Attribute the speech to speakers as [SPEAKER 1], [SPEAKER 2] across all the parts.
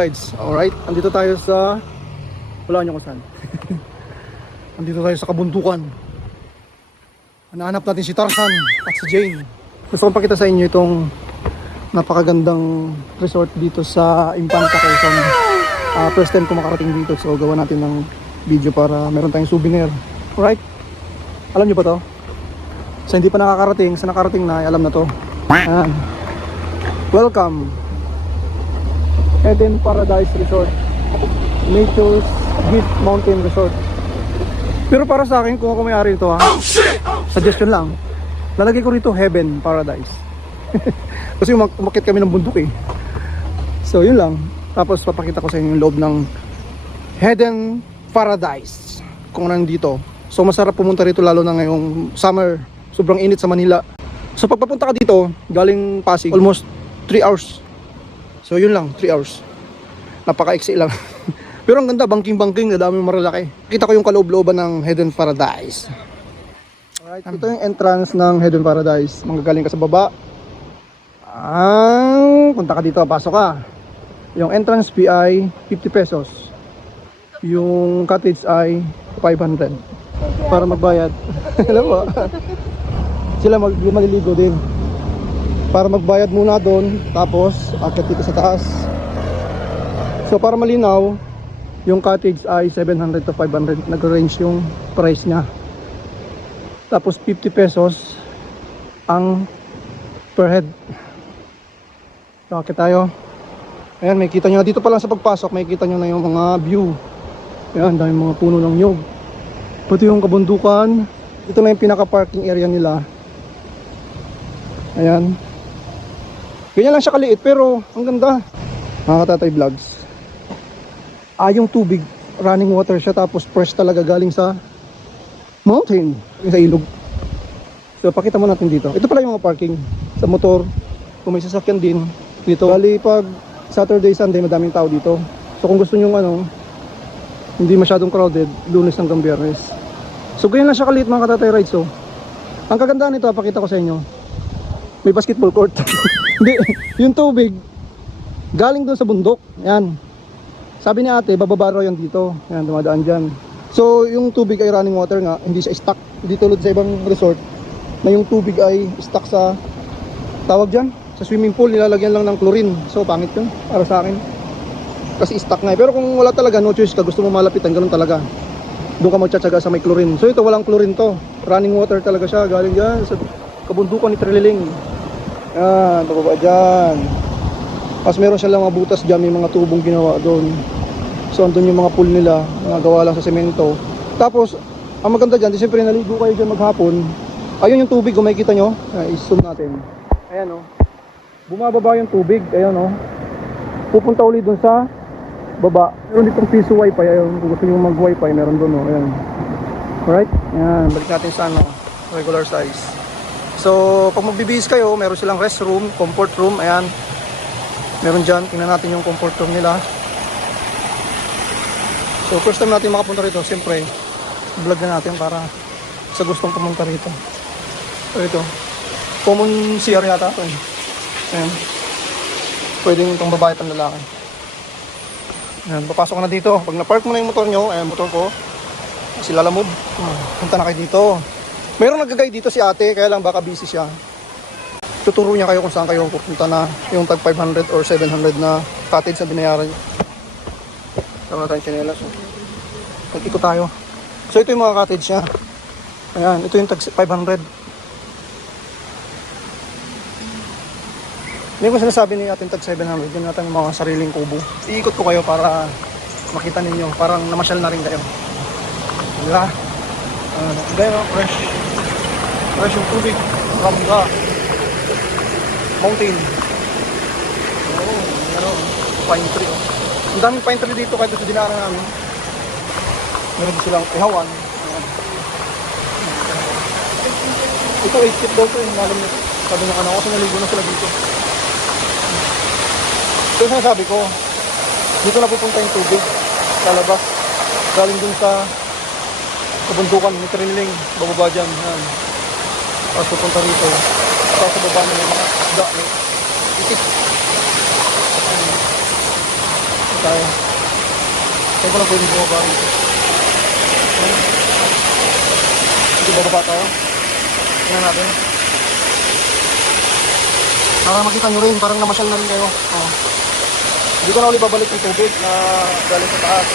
[SPEAKER 1] Rides. Alright, andito tayo sa... Wala nyo kung saan. andito tayo sa kabundukan. Hanahanap natin si Tarzan at si Jane. Gusto kong pakita sa inyo itong napakagandang resort dito sa Impanta, Quezon. Ah, first time ko makarating dito so gawa natin ng video para meron tayong souvenir. Alright? Alam nyo ba to? Sa hindi pa nakakarating, sa nakarating na, alam na to. Ayan. Welcome. Eden Paradise Resort. Nature's Gift Mountain Resort. Pero para sa akin, kung ako may-ari ito ha, suggestion lang, lalagay ko rito Heaven Paradise. Kasi umak- umakit kami ng bundok eh. So yun lang. Tapos papakita ko sa inyo yung loob ng Hidden Paradise. Kung ano dito. So masarap pumunta rito lalo na ngayong summer. Sobrang init sa Manila. So pagpapunta ka dito, galing Pasig, almost 3 hours. So yun lang, 3 hours. Napaka-iksi lang. Pero ang ganda, bangking-bangking, nadaming maralaki. Kita ko yung kaloob-looban ng Hidden Paradise. Alright, ito yung entrance ng Hidden Paradise. Manggagaling ka sa baba. Ah, punta ka dito, pasok ka. Yung entrance fee ay 50 pesos. Yung cottage ay 500 para magbayad. Alam mo? Sila mag maliligo din. Para magbayad muna doon, tapos akit dito sa taas. So para malinaw, yung cottage ay 700 to 500. Nag-range yung price niya. Tapos 50 pesos ang per head. So, akit tayo. Ayan, may kita nyo na dito pa lang sa pagpasok, may kita nyo na yung mga view. Ayan, dahil mga puno ng nyog. Pati yung kabundukan. Ito na yung pinaka-parking area nila. Ayan. Ganyan lang siya kaliit pero ang ganda. Mga katatay vlogs. Ah, yung tubig, running water siya tapos fresh talaga galing sa mountain, sa ilog. So pakita mo natin dito. Ito pala yung mga parking sa motor. Kung may sasakyan din dito. Bali pag Saturday, Sunday madaming tao dito. So kung gusto niyo ano, hindi masyadong crowded, lunes hanggang biyernes. So ganyan lang siya kaliit mga katatay rides oh. Ang kagandahan nito, pakita ko sa inyo. May basketball court. Hindi, yung tubig galing doon sa bundok. Yan. Sabi ni ate, bababa raw yan dito. Yan, dumadaan dyan. So, yung tubig ay running water nga, hindi siya stuck. Hindi tulad sa ibang resort na yung tubig ay stuck sa tawag dyan, sa swimming pool, nilalagyan lang ng chlorine. So, pangit yun para sa akin. Kasi stuck nga eh. Pero kung wala talaga, no choice ka, gusto mo malapitan, ganun talaga. Doon ka magtsatsaga sa may chlorine. So, ito walang chlorine to. Running water talaga siya. Galing dyan sa kabundukan ni Trililing. Yan, pababa dyan. Tapos meron siya lang mga butas dyan, may mga tubong ginawa doon. So andun yung mga pool nila, mga gawa lang sa semento. Tapos, ang maganda dyan, di siyempre naligo kayo dyan maghapon. Ayun yung tubig, kung makikita nyo, ay, zoom natin. Ayan o. Bumababa yung tubig, ayan o. Pupunta ulit dun sa baba. Meron ditong piso wifi, ayun. Kung gusto nyo mag wifi, meron dun o. Ayan. Alright? Ayan, balik natin sa ano, regular size. So, pag magbibihis kayo, meron silang restroom, comfort room, ayan. Meron dyan, tingnan natin yung comfort room nila. So, first time natin makapunta rito, siyempre, vlog na natin para sa gustong pumunta rito. So, ito. Common CR yata ito eh. Ayan. Pwedeng itong babae at ang lalaki. Ayan, papasok na dito. Pag na-park mo na yung motor nyo, ayan, motor ko, si Lalamove, punta na kayo dito. Mayroong nagagay dito si ate, kaya lang baka busy siya. Tuturo niya kayo kung saan kayo pupunta na yung tag 500 or 700 na cottage na binayaran niyo. Tama tayong chinelas. Oh. Mag-ikot tayo. So ito yung mga cottage niya. Ayan, ito yung tag 500. Hindi ko sinasabi ni ating tag 700, yun natin yung mga sariling kubo. Iikot ko kayo para makita ninyo, parang namasyal na rin kayo. Diba? Uh, gaya no, fresh. Fresh yung tubig. From the mountain. Oo, ano, pine tree. Oh. Ang daming pine tree dito kahit sa dinara namin. Meron silang ihawan. Ito 8 feet daw ito eh. Malam nito. Sabi ng anak ko, kasi naligo na sila dito. Ito yung sinasabi ko. Dito na pupunta yung tubig. Sa labas. Galing dun sa kabundukan ni Triniling. Bababa dyan. Yan. Tapos pupunta rito. Tapos baba na yung mga isda. Itik. tayo. Kaya ko lang pwede bumaba rito. Sige, bababa tayo. Tingnan natin. Para makita nyo rin, parang namasyal na rin kayo. Oh. Hindi ko na ulit babalik yung tubig na galing sa taas.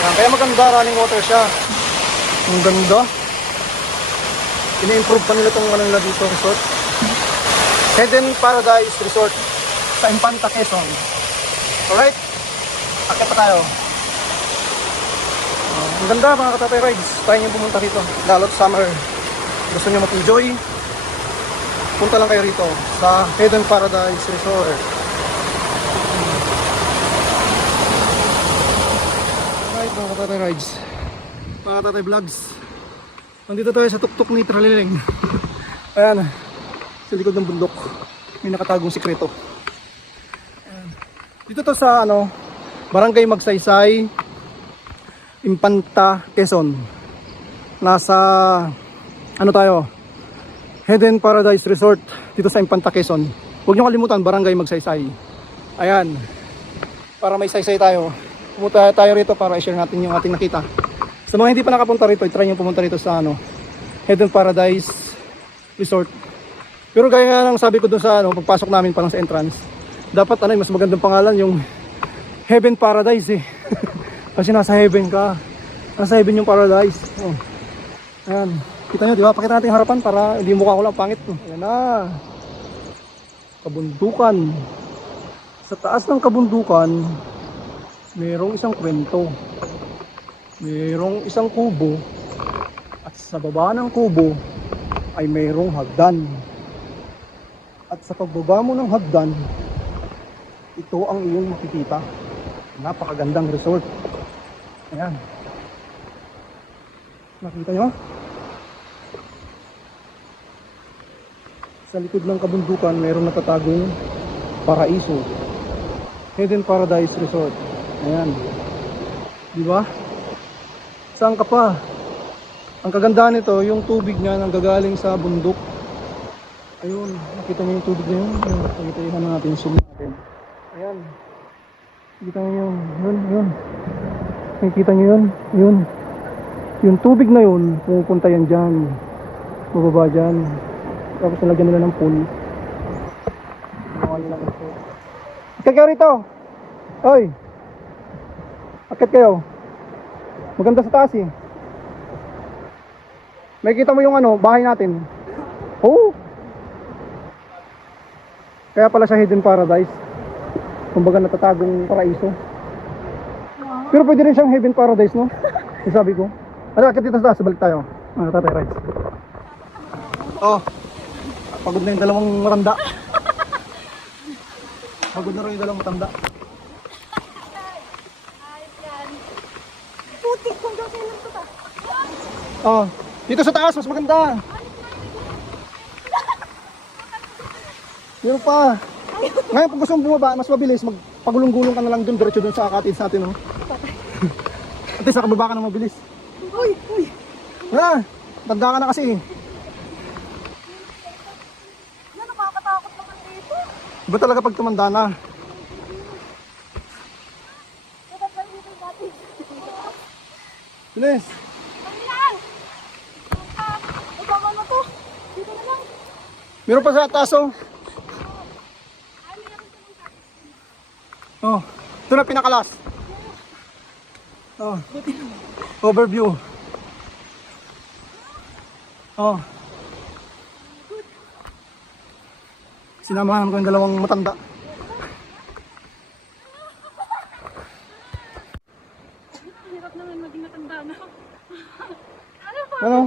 [SPEAKER 1] Ayan, kaya maganda running water siya. Ang ganda. Ina-improve pa nila itong ano nila dito resort. Hidden Paradise Resort sa Infanta Quezon. Alright? Akit pa tayo. Uh, ang ganda mga katatay rides. Try nyo pumunta rito. Lalo sa summer. Gusto nyo mag-enjoy? Punta lang kayo rito sa Hidden Paradise Resort. Alright mga katatay rides. Mga katatay vlogs. Nandito tayo sa tuktok ni Traliling. Ayan. Sa likod ng bundok. May nakatagong sikreto. Dito to sa ano, Barangay Magsaysay, Impanta, Quezon. Nasa ano tayo? Hidden Paradise Resort dito sa Impanta, Quezon. Huwag niyo kalimutan, Barangay Magsaysay. Ayan. Para may saysay tayo. Pumunta tayo rito para i-share natin yung ating nakita. Sa mga hindi pa nakapunta rito, try nyo pumunta rito sa ano, Hidden Paradise Resort. Pero gaya nga lang sabi ko dun sa ano, pagpasok namin pa lang sa entrance, dapat ano, mas magandang pangalan yung Heaven Paradise eh. Kasi nasa heaven ka. Nasa heaven yung paradise. Oh. Ayan. Kita nyo, di ba? Pakita natin harapan para hindi mukha ko lang pangit. Oh. Ayan na. Kabundukan. Sa taas ng kabundukan, mayroong isang kwento. Mayroong isang kubo. At sa baba ng kubo ay mayroong hagdan. At sa pagbaba mo ng hagdan, ito ang iyong makikita. Napakagandang resort. Ayan. Nakita nyo? Sa likod ng kabundukan, mayroong natatagong paraiso. Hidden Paradise Resort. Ayan. Di ba? Saan ka pa? Ang kagandahan nito, yung tubig niya nanggagaling sa bundok. Ayun, nakita niyo yung tubig niya yun. Ayun, nakita yun natin, zoom natin. Ayan. Nakita niyo yun. Yun, yun. Nakikita niyo yun? Yun. Yung tubig na yun, pumupunta yan dyan. Bababa dyan. Tapos nalagyan nila ng pool. Akit kayo rito! Oy! Akit kayo. Maganda sa taas eh. May kita mo yung ano, bahay natin. Oo. Kaya pala siya hidden paradise. Kumbaga natatagong paraiso. Pero pwede rin siyang heaven paradise, no? Yung sabi ko. Ano, akit dito sa taas, balik tayo. Ah, tatay rides. Oh. Pagod na yung dalawang matanda. Pagod na rin yung dalawang matanda.
[SPEAKER 2] Putik kung daw kailan ko ba?
[SPEAKER 1] Oh, dito sa taas, mas maganda. Meron pa. Ngayon, kung gusto mong bumaba, mas mabilis, magpagulong-gulong ka na lang dun, diretso dun sa cottage natin, no? At least, nakababa ka na mabilis.
[SPEAKER 2] Uy, uy.
[SPEAKER 1] Ha? Tanda ka na kasi.
[SPEAKER 2] Yan, nakakatakot naman dito.
[SPEAKER 1] Iba talaga pag tumanda na. Bilis.
[SPEAKER 2] Ang lang! Ah, ibaba na to. Dito na lang.
[SPEAKER 1] Meron pa sa taas, oh. Oh, ito na pinakalas. Oh. Overview. Oh. Sinamahan ko yung dalawang matanda.
[SPEAKER 2] Hirap naman maging matanda na. ano ba?
[SPEAKER 1] Ano?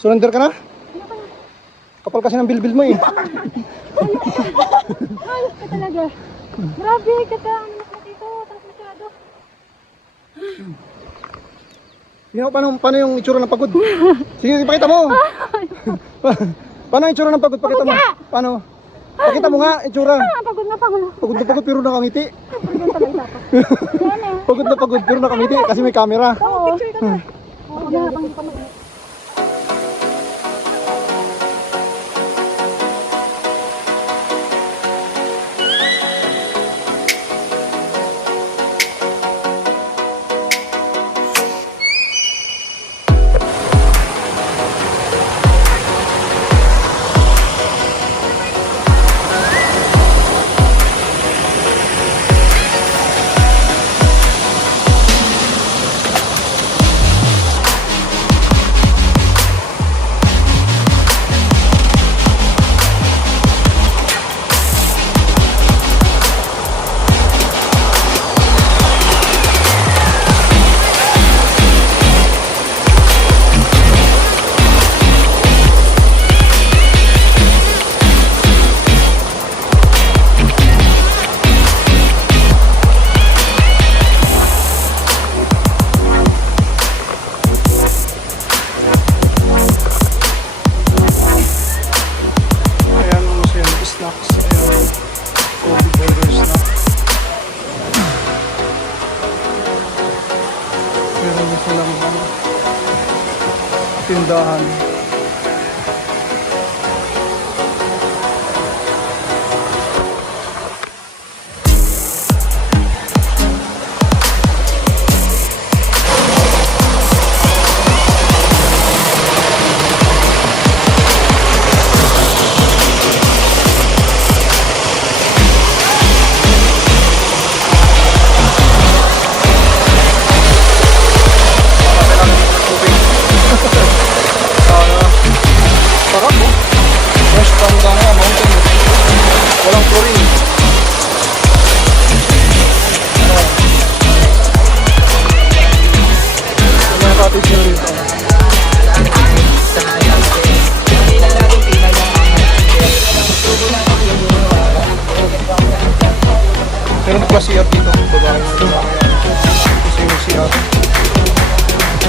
[SPEAKER 1] Surrender ka na?
[SPEAKER 2] Ano?
[SPEAKER 1] Kapal kasi ng bilbil mo eh.
[SPEAKER 2] Ayos ka talaga. Grabe ka ka. Ang lakas mo dito. Taas masyado.
[SPEAKER 1] Sige mo, paano, paano yung itsura ng pagod? Sige, ipakita mo. Pa- paano yung itsura ng pagod? Pakita mo. Paano? Pakita mo nga, itsura.
[SPEAKER 2] Ah, pagod na pagod.
[SPEAKER 1] Pagod na pagod pero nakangiti. Pagod na pagod pero nakangiti kasi may camera.
[SPEAKER 2] Oo. Picture ka na. Oo, maghanapang di pa mag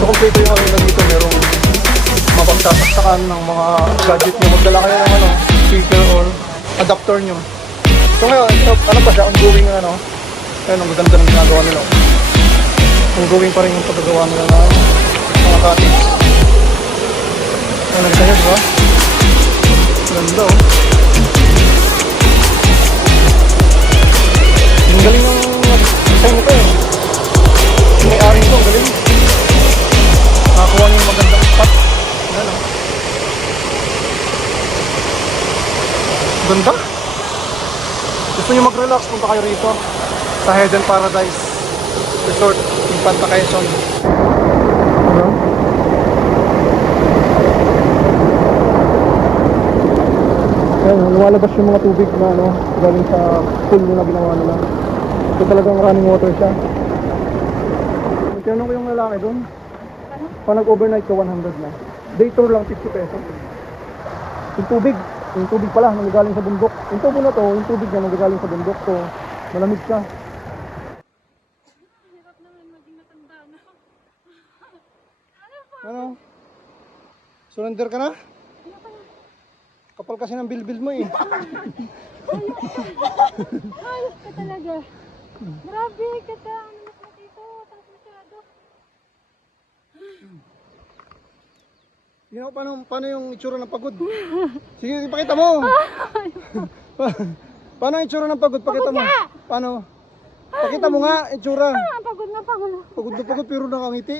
[SPEAKER 1] kompleto yung ano na dito. Merong mapagsasaksakan ng mga gadget nyo. Magdala kayo ng ano, speaker or adapter nyo. So ngayon, ito, ano pa siya, ongoing na ano. Ayun, ang gaganda ng ginagawa nila. Ongoing pa rin yung pagkagawa nila ng mga cottage. Ayun, ang ganda di ba? Ganda oh. Ang galing ng design nito eh. Yung may-ari nito, ang galing. Nakakuha niya yung magandang spot. Ano? Ganda. Gusto niyo mag-relax, punta kayo rito sa Hidden Paradise Resort in Panta Quezon. Ayan, lumalabas yung mga tubig na ano, galing sa pool na ginawa nila. Ito talagang running water siya. Tinanong ko yung lalaki doon, pag nag-overnight ka 100 na. Day tour lang 50 pesos. Yung tubig, yung tubig pala nanggagaling sa bundok. Yung tubo na to, yung tubig na nanggagaling sa bundok to, malamig
[SPEAKER 2] na.
[SPEAKER 1] Ano? Surrender ka na? Kapal kasi ng bilbil mo eh.
[SPEAKER 2] Ayos ka talaga. Grabe, kata. Ano mas mo dito? Taas masyado.
[SPEAKER 1] Ginawa, paano, paano yung itsura ng pagod? Sige, ipakita mo. Pa- paano yung itsura ng pagod? Pakita mo. Paano? Pakita mo nga, itsura.
[SPEAKER 2] Ah, pagod na pagod.
[SPEAKER 1] Pagod na pagod pero nakangiti.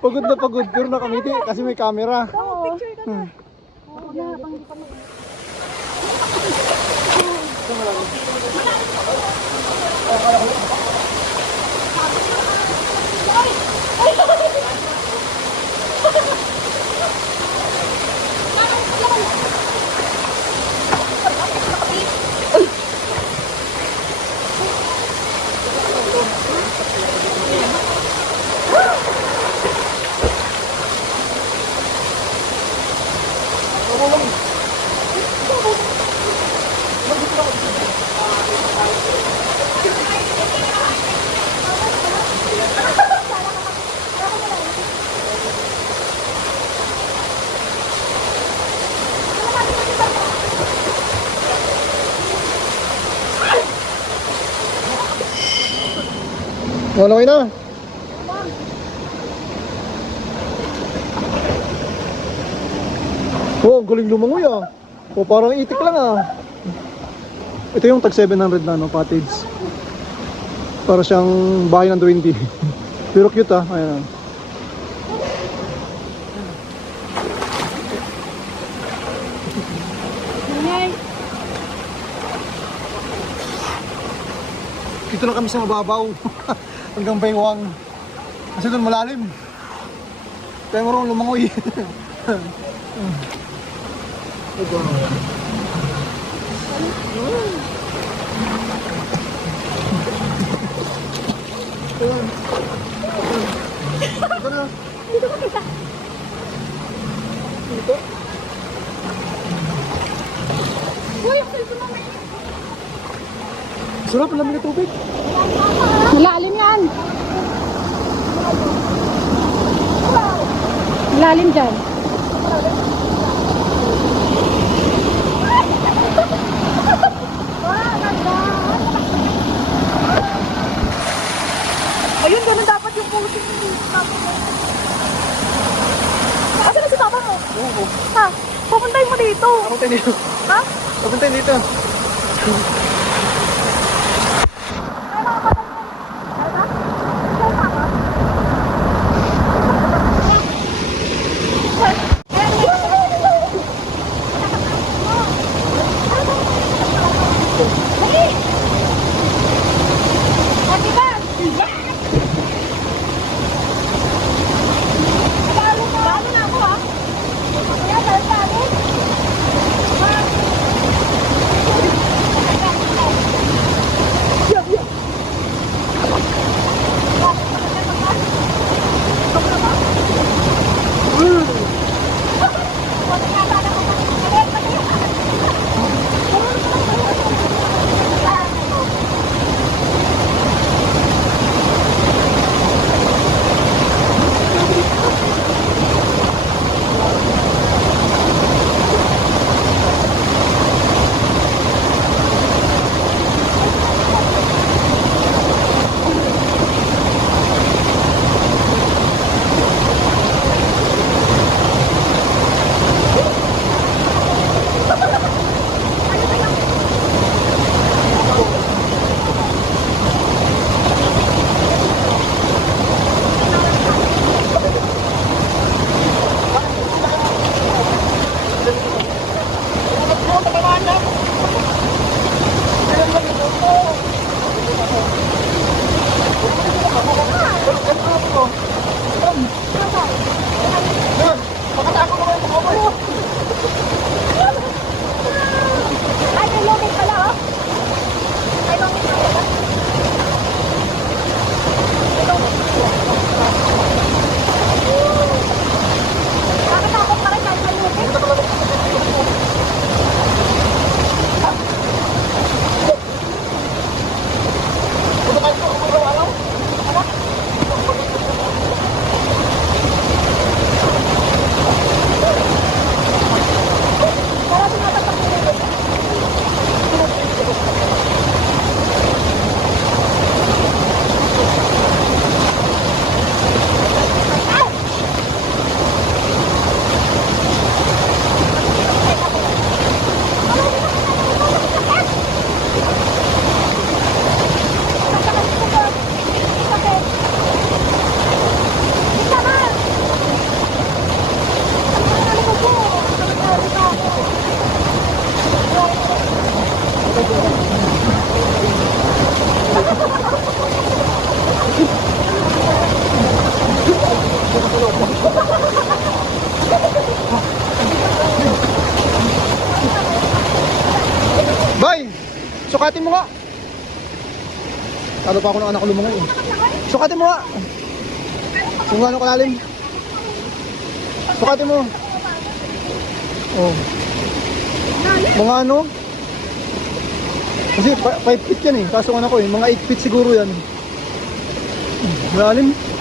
[SPEAKER 1] Pagod na pagod pero nakangiti kasi may camera.
[SPEAKER 2] Oo. Picture ka na. Oo, na. Pang hindi pa mag-
[SPEAKER 1] Wala kayo na. Oh, ang galing lumangoy ah. Oh, parang itik lang ah. Ito yung tag 700 na no, cottage. Para siyang bahay ng 20. Pero cute ah. Ayan. ah. Dito lang kami sa mababaw. Hanggang baywang. Kasi doon malalim. Kaya marunong lumangoy. Ito. Ito na. Dito.
[SPEAKER 2] Uy, ang cellphone mo.
[SPEAKER 1] Sarap, ang lamig ng tubig.
[SPEAKER 2] Malalim yan. Malalim dyan.
[SPEAKER 1] Ayun, ganun dapat yung posing mo. Asa na si Papa mo?
[SPEAKER 2] Oo.
[SPEAKER 1] Ha? Pupuntahin mo dito.
[SPEAKER 2] Papunta dito.
[SPEAKER 1] Ha?
[SPEAKER 2] Papunta dito.
[SPEAKER 1] Pa
[SPEAKER 2] ako ng anak ko eh. Sukatin mo nga! Kung gaano kalalim. Sukatin mo. Oh. Mga ano? Kasi 5 feet yan eh. Kaso ano ko eh, mga 8 feet siguro yan. Lalim. Ha?